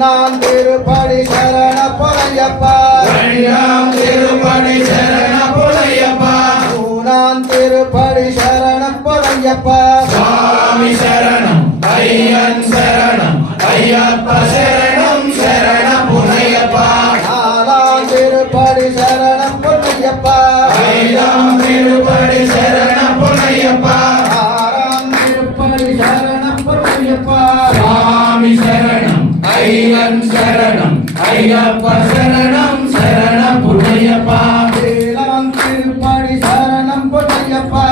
அண்ணான் திருப்படி சரண பொறையப்பா அண்ணான் திருப்படி சரண பொறையப்பா மூணான் திருப்படி சரண பொறையப்பா சுவாமி சரணம் ஐயன் சரணம் ஐயப்ப சரணம் சரண பொறையப்பா நாலாம் திருப்படி சரண பொறையப்பா ஐந்தாம் திருப்படி சரண பொறையப்பா ஆறாம் திருப்படி சரண பொறையப்பா சுவாமி சரணம் ஐயன் சரணம் ஐயப்ப சரணம் சரண பொறையப்பா ஏழாம் திருப்படி சரணம் பொறையப்பா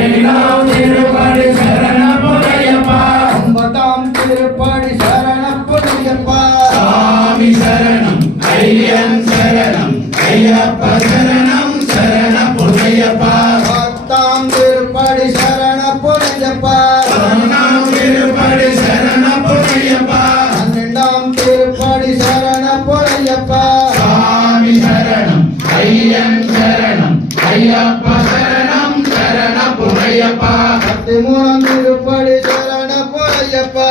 ஏழாம் திருப்படி சரண பொறையப்பா ஒன்பதாம் திருப்படி சரண பொறையப்பா சுவாமி சரணம் ஐயன் சரணம் ஐயப்ப சரணம் சரண பொறையப்பா பத்தாம் திருப்படி சரண பொறையப்பா ஒன்னாம் திருப்படி சரண பொறையப்பா பன்னெண்டாம் திருப்படி சரண பொறையப்பா சுவாமி சரணம் ஐயன் சரணம் ஐயப்ப சரணம் சரண பொறையப்பா பதிமூணாம் திருப்படி சரண பொறையப்பா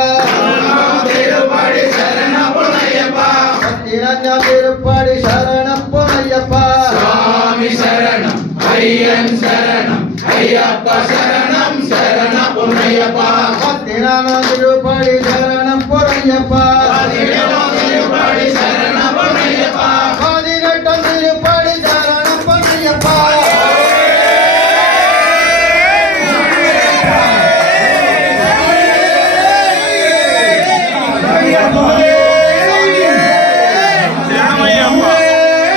திருப்படி சரண பொறையப்பா பதினஞ்சாம் திருப்படி சரண பொறையப்பா சுவாமி சரணம் ஐயன் சரணம் ஐயப்ப சரணம் சரண பொறையப்பா பதினாலாம் திருப்படி சரண பொறையப்பா